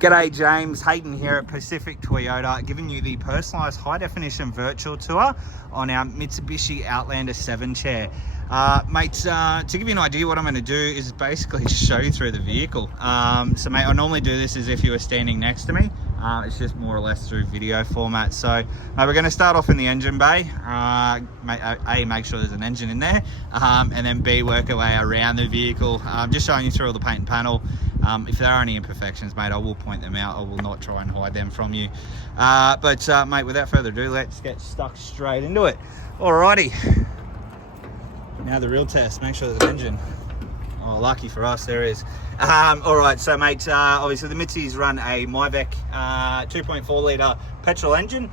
G'day James, Hayden here at Pacific Toyota, giving you the personalised high-definition virtual tour on our Mitsubishi Outlander 7 chair. Mate, to give you an idea, what I'm going to do is basically just show you through the vehicle. So mate, I normally do this as if you were standing next to me. It's just more or less through video format. So mate, we're going to start off in the engine bay. A, make sure there's an engine in there, and then B, work our way around the vehicle, just showing you through all the paint and panel. If there are any imperfections, mate, I will point them out. I will not try and hide them from you. Mate, without further ado, let's get stuck straight into it. Alrighty. Now the real test, make sure there's an engine. Oh, lucky for us, there is. Alright, so mate, obviously the Mitsubi's run a Myvec 2.4 litre petrol engine.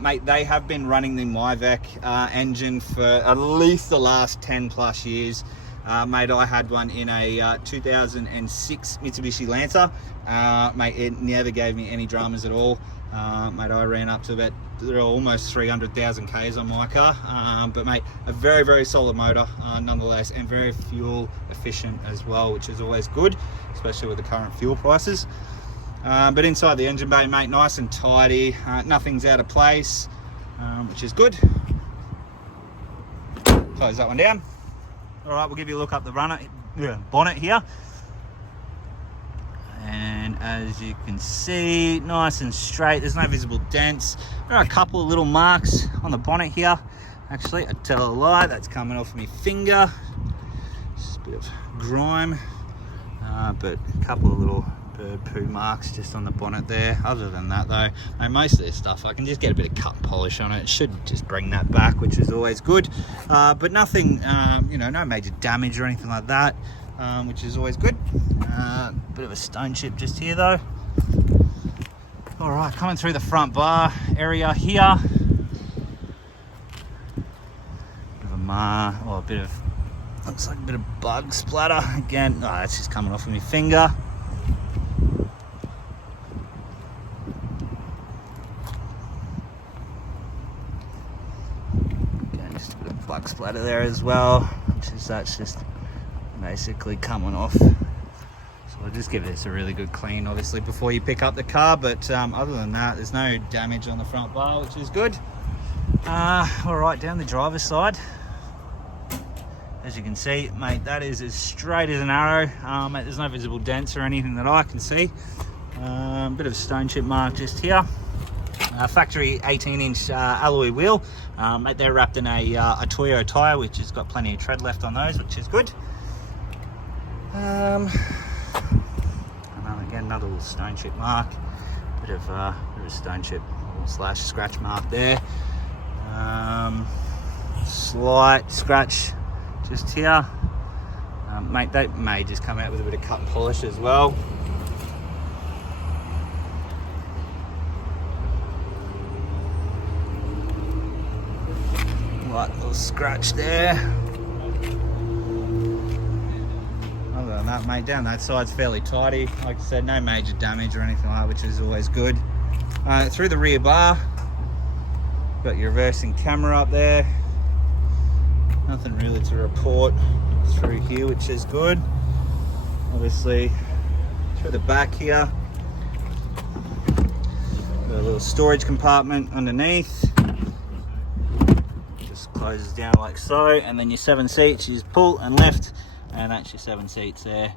Mate, they have been running the Myvec engine for at least the last 10 plus years. Mate, I had one in a 2006 Mitsubishi Lancer. Mate, it never gave me any dramas at all. Mate, I ran up to about almost 300,000 Ks on my car. But mate, a very, very solid motor nonetheless, and very fuel efficient as well, which is always good, especially with the current fuel prices. But inside the engine bay, mate, nice and tidy. Nothing's out of place, which is good. Close that one down. All right, we'll give you a look up the bonnet here. And as you can see, nice and straight. There's no visible dents. There are a couple of little marks on the bonnet here. Actually, I tell a lie, that's coming off my finger. Just a bit of grime, but a couple of little bird poo marks just on the bonnet there. Other than that though, most of this stuff I can just get a bit of cut and polish on it. It should just bring that back, which is always good. But nothing, no major damage or anything like that, which is always good. Bit of a stone chip just here though. All right, coming through the front bar area here. Bit of a bit of, looks like a bit of bug splatter again. Oh, that's just coming off of my finger. Again, just a bit of bug splatter there as well, that's just basically coming off. So I'll just give this a really good clean, obviously, before you pick up the car. But other than that, there's no damage on the front bar, which is good. All right, down the driver's side, as you can see, mate, that is as straight as an arrow. Mate, there's no visible dents or anything that I can see. Bit of a stone chip mark just here. Factory 18-inch alloy wheel. Mate, they're wrapped in a Toyo tyre, which has got plenty of tread left on those, which is good. Again, another little stone chip mark. Bit of a stone chip / scratch mark there. Slight scratch just here. Mate, that may just come out with a bit of cut and polish as well. Light little scratch there. Other than that, mate, down that side's fairly tidy. Like I said, no major damage or anything like that, which is always good. Through the rear bar, got your reversing camera up there. Nothing really to report through here, which is good. Obviously, through the back here, got a little storage compartment underneath. Just closes down like so, and then your 7 seats, you just pull and lift, and that's your 7 seats there.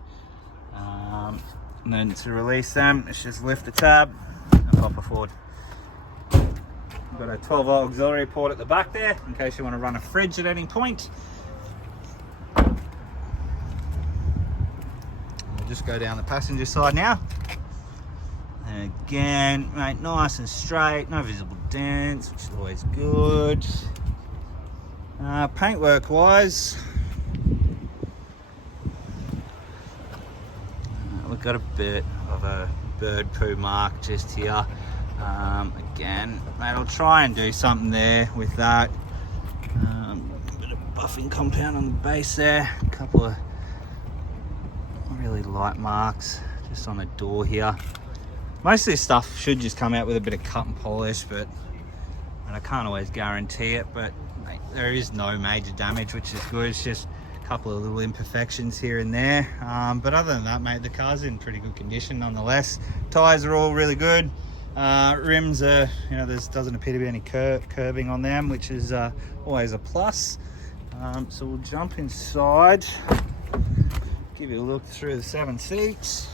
And then to release them, it's just lift the tab and pop it forward. We've got a 12-volt auxiliary port at the back there, in case you want to run a fridge at any point. We'll just go down the passenger side now. And again, mate, nice and straight, no visible dents, which is always good. Paintwork wise, we've got a bit of a bird poo mark just here. Again, mate, I'll try and do something there with that. A bit of buffing compound on the base there. A couple of really light marks just on the door here. Most of this stuff should just come out with a bit of cut and polish, but and I can't always guarantee it. But mate, there is no major damage, which is good. It's just A couple of little imperfections here and there, but other than that, mate, the car's in pretty good condition nonetheless. Tires are all really good. Rims are, you know, there doesn't appear to be any curbing on them, which is always a plus. So we'll jump inside, give you a look through the 7 seats.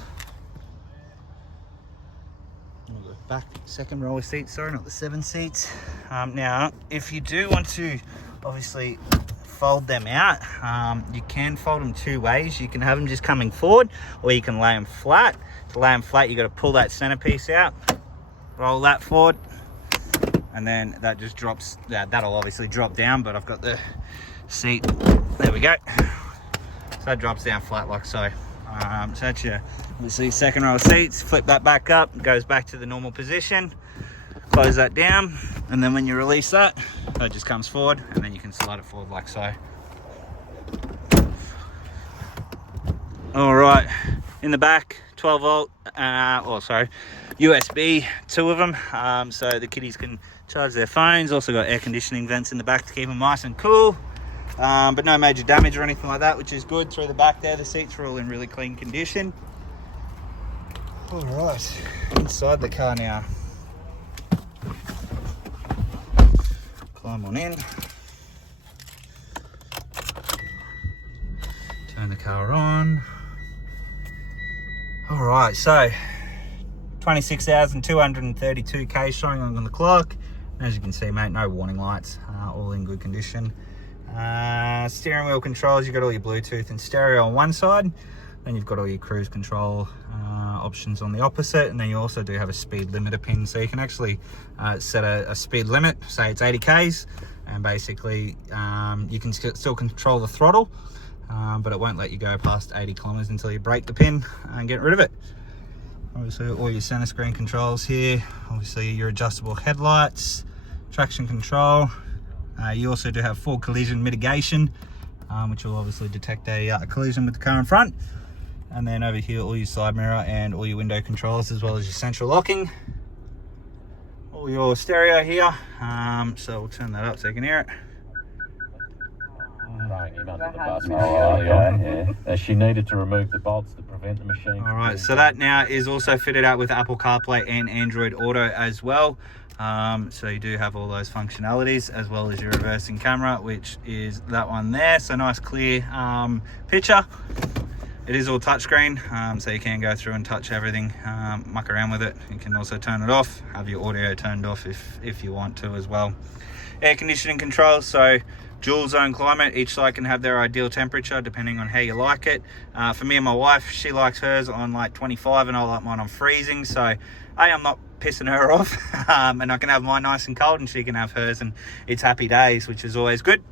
The back second row of seats, sorry, not the 7 seats. Now, if you do want to obviously fold them out, you can fold them 2 ways. You can have them just coming forward, or you can lay them flat. To lay them flat, you got to pull that centerpiece out, roll that forward, and then that just drops. That'll obviously drop down, but I've got the seat, there we go, so that drops down flat like so. So that's your obviously second row of seats. Flip that back up, it goes back to the normal position, close that down, and then when you release that, that just comes forward, and then you can slide it forward like so. All right, in the back, 12 volt, USB, 2 of them, so the kiddies can charge their phones. Also got air conditioning vents in the back to keep them nice and cool, but no major damage or anything like that, which is good. Through the back there, the seats are all in really clean condition. All right, inside the car now. Climb on in. Turn the car on. All right, so 26,232k showing on the clock. As you can see, mate, no warning lights, all in good condition. Steering wheel controls, you've got all your Bluetooth and stereo on one side, then you've got all your cruise control options on the opposite, and then you also do have a speed limiter pin, so you can actually set a speed limit, say it's 80 k's, and basically you can still control the throttle, but it won't let you go past 80 kilometers until you break the pin and get rid of it. Obviously all your center screen controls here, obviously your adjustable headlights, traction control. You also do have full collision mitigation, which will obviously detect a collision with the car in front. And then over here, all your side mirror and all your window controls, as well as your central locking. All your stereo here, so we'll turn that up so you can hear it. She needed to remove the bolts to prevent the machine. All right, so that now is also fitted out with Apple CarPlay and Android Auto as well. So you do have all those functionalities, as well as your reversing camera, which is that one there. So nice clear picture. It is all touchscreen, so you can go through and touch everything, muck around with it. You can also turn it off, have your audio turned off if you want to as well. Air conditioning controls, so dual zone climate. Each side can have their ideal temperature depending on how you like it. For me and my wife, she likes hers on like 25 and I like mine on freezing. So I'm not pissing her off, and I can have mine nice and cold and she can have hers, and it's happy days, which is always good.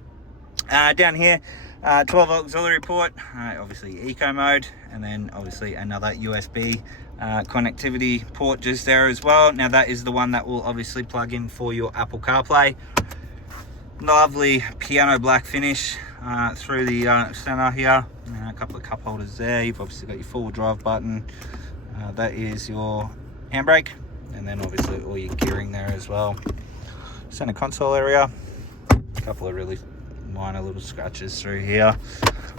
Down here, 12 auxiliary port, obviously eco mode, and then obviously another USB connectivity port just there as well. Now that is the one that will obviously plug in for your Apple CarPlay. Lovely piano black finish through the center here. A couple of cup holders there. You've obviously got your four-wheel drive button. That is your handbrake, and then obviously all your gearing there as well. Center console area. A couple of really minor little scratches through here.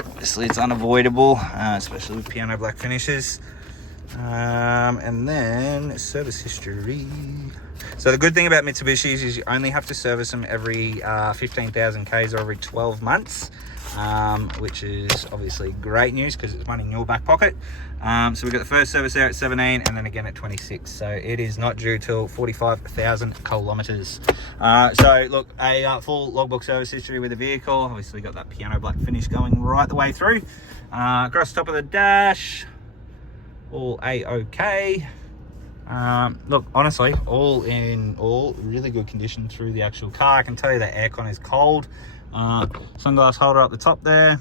Obviously it's unavoidable, especially with piano black finishes. And then service history. So the good thing about Mitsubishis is you only have to service them every 15,000 Ks or every 12 months, which is obviously great news because it's money in your back pocket. So we got the first service there at 17 and then again at 26. So it is not due till 45,000 kilometers. So look, a full logbook service history with the vehicle. Obviously got that piano black finish going right the way through. Across the top of the dash, all a-okay. Look, honestly, all in all really good condition through the actual car. I can tell you the aircon is cold. Sunglass holder up the top there.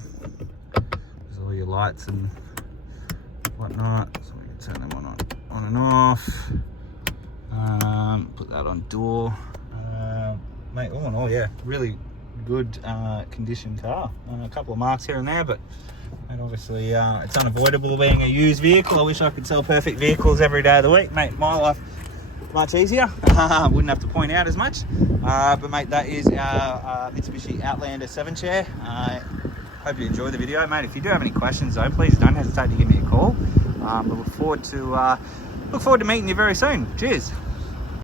There's all your lights and whatnot, so we can turn them on and off. Put that on door. Mate, all in all, yeah, really good condition car. A couple of marks here and there, but and obviously it's unavoidable being a used vehicle. I wish I could sell perfect vehicles every day of the week. Mate, my life much easier. Wouldn't have to point out as much. But mate, that is our Mitsubishi Outlander 7 chair. Hope you enjoyed the video, mate. If you do have any questions, though, please don't hesitate to give me a call. We look forward to meeting you very soon. Cheers.